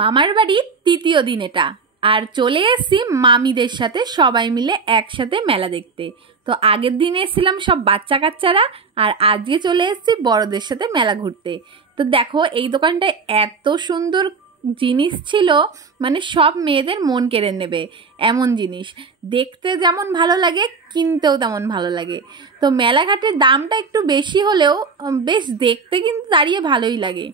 মামার বাড়ির তৃতীয় দিন এটা, আর চলে এসেছি মামিদের সাথে সবাই মিলে একসাথে মেলা দেখতে। তো আগের দিন এসেছিলাম সব বাচ্চা কাচ্চারা, আর আজকে চলে এসেছি বড়দের সাথে মেলা ঘুরতে। তো দেখো এই দোকানটায় এত সুন্দর জিনিস ছিল, মানে সব মেয়েদের মন কেড়ে নেবে এমন জিনিস। দেখতে যেমন ভালো লাগে, কিনতেও তেমন ভালো লাগে। তো মেলাঘাটের দামটা একটু বেশি হলেও বেশ দেখতে কিন্তু দাঁড়িয়ে ভালোই লাগে।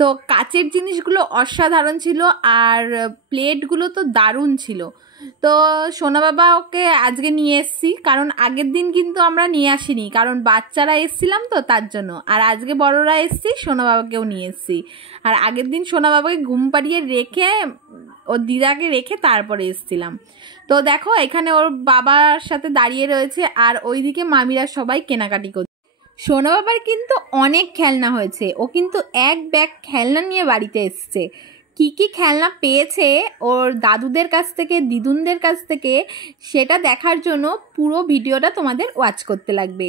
তো কাচের জিনিসগুলো অসাধারণ ছিল, আর প্লেটগুলো তো দারুণ ছিল। তো সোনা বাবা ওকে আজকে নিয়ে এসেছি, কারণ আগের দিন কিন্তু আমরা নিয়ে আসিনি, কারণ বাচ্চারা এসেছিলাম তো তার জন্য। আর আজকে বড়রা এসেছি, সোনা বাবাকেও নিয়ে এসেছি। আর আগের দিন সোনা বাবাকে ঘুম পাড়িয়ে রেখে ওর দিদাকে রেখে তারপরে এসেছিলাম। তো দেখো এখানে ওর বাবার সাথে দাঁড়িয়ে রয়েছে, আর ওইদিকে মামিরা সবাই কেনাকাটি করছে। সোনা বাবার কিন্তু অনেক খেলনা হয়েছে, ও কিন্তু এক ব্যাগ খেলনা নিয়ে বাড়িতে এসছে। কি কি খেলনা পেয়েছে ওর দাদুদের কাছ থেকে, দিদুনদের কাছ থেকে, সেটা দেখার জন্য পুরো ভিডিওটা তোমাদের ওয়াচ করতে লাগবে।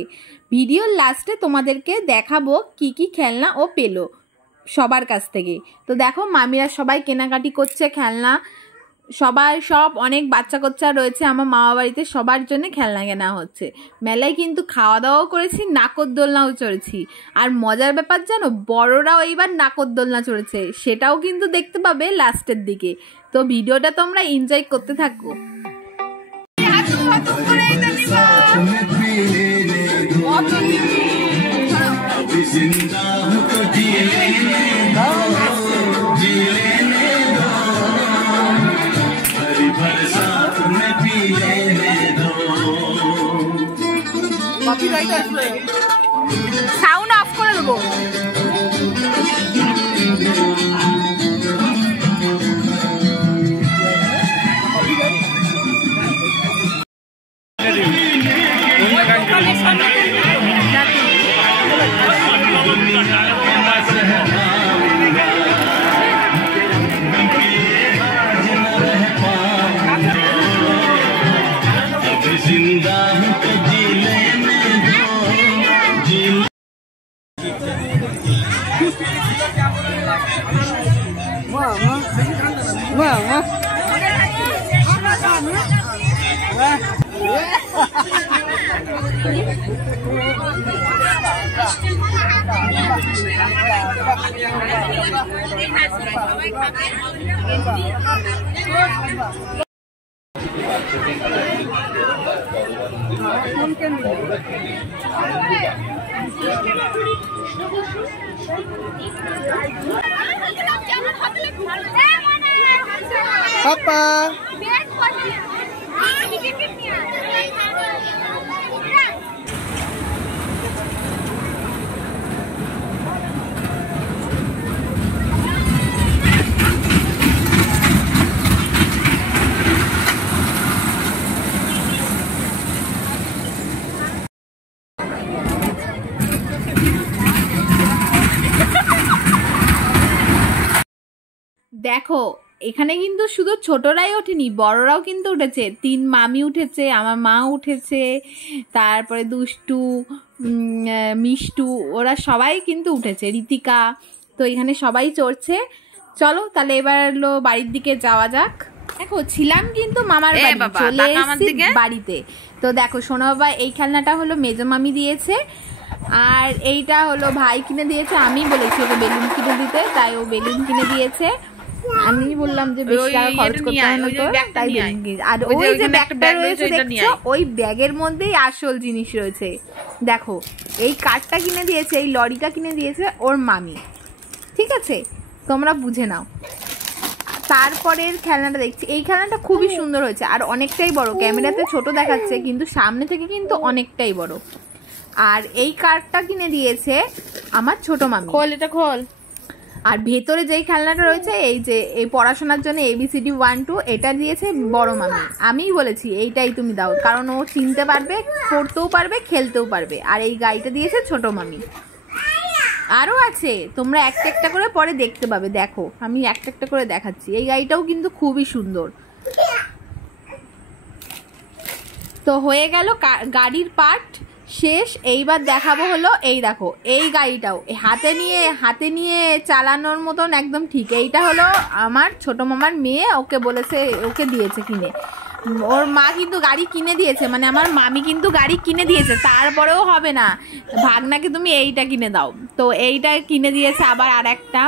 ভিডিওর লাস্টে তোমাদেরকে দেখাবো কি কি খেলনা ও পেলো সবার কাছ থেকে। তো দেখো মামিরা সবাই কেনাকাটি করছে খেলনা, সব অনেক বাচ্চা কাচ্চা রয়েছে আমার মামা বাড়িতে, সবার জন্য খেলনা কেনা হচ্ছে। মেলায় কিন্তু খাওয়া দাওয়াও করেছি, নাকরদোলনাও চড়েছি। আর মজার ব্যাপার জানো, বড়রাও এইবার নাকরদোলনা চড়েছে, সেটাও কিন্তু দেখতে পাবে লাস্টের দিকে। তো ভিডিওটা তোমরা এনজয় করতে থাকো। সাউন্ড অফ করে দেবো। Papa. দেখো এখানে কিন্তু শুধু ছোটরাই ওঠেনি, বড়রাও কিন্তু উঠেছে। 3 মামি উঠেছে, আমার মা উঠেছে, তারপরে দুষ্টু, মিষ্টু, ওরা সবাই কিন্তু উঠেছে, ঋতিকা। তো এখানে সবাই চড়ছে। চলো তাহলে এবার বাড়ির দিকে যাওয়া যাক। দেখো ছিলাম কিন্তু মামার বাড়ি, চলে এসেছি বাড়িতে। তো দেখো সোনা বাবা এই খেলনাটা হলো মেজো মামি দিয়েছে, আর এইটা হলো ভাই কিনে দিয়েছে। আমি বলেছি ওকে বেলুন কিনে দিতে, তাই ও বেলুন কিনে দিয়েছে। আমি বললাম যে বেশি টাকা খরচ করতে হয় না তো, তাই বেলুন কিনে। আর ওই যে ব্যাগটা রয়েছে দেখছো, ওই ব্যাগের মধ্যেই আসল জিনিস রয়েছে। দেখো এই কারটা কিনে দিয়েছে, এই লরিটা কিনে দিয়েছে ওর মামি, ঠিক আছে? তোমরা বুঝে নাও। তারপরের খেলনাটা দেখছি, এই খেলনাটা খুবই সুন্দর হয়েছে, আর অনেকটাই বড়। ক্যামেরাতে ছোট দেখাচ্ছে, কিন্তু সামনে থেকে কিন্তু অনেকটাই বড়। আর এই কারটা কিনে দিয়েছে আমার ছোট মামি। খোল, এটা খোল। আর ভেতরে যেই খেলনাটা রয়েছে, এই যে এই পড়াশোনার জন্য ABCD 1 2, এটা দিয়েছে বড় মামি। আমিই বলেছি এইটাই তুমি দাও, কারণ ও চিনতে পারবে, পড়তেও পারবে, খেলতেও পারবে। আর এই গাড়িটা দিয়েছে ছোট মামি। আরও আছে, তোমরা একটা একটা করে পরে দেখতে পাবে। দেখো আমি একটা একটা করে দেখাচ্ছি। এই গাড়িটাও কিন্তু খুবই সুন্দর। তো হয়ে গেল গাড়ির পার্ট শেষ। এইবার দেখাবো হলো এই দেখো এই গাড়িটাও হাতে নিয়ে চালানোর মতন একদম ঠিক। এইটা হলো আমার ছোট মামার মেয়ে, ওকে বলেছে, ওকে দিয়েছে কিনে। ওর মা কিন্তু গাড়ি কিনে দিয়েছে, মানে আমার মামি কিন্তু গাড়ি কিনে দিয়েছে, তারপরেও হবে না, ভাগনাকে তুমি এইটা কিনে দাও। তো এইটা কিনে দিয়েছে আবার আর একটা।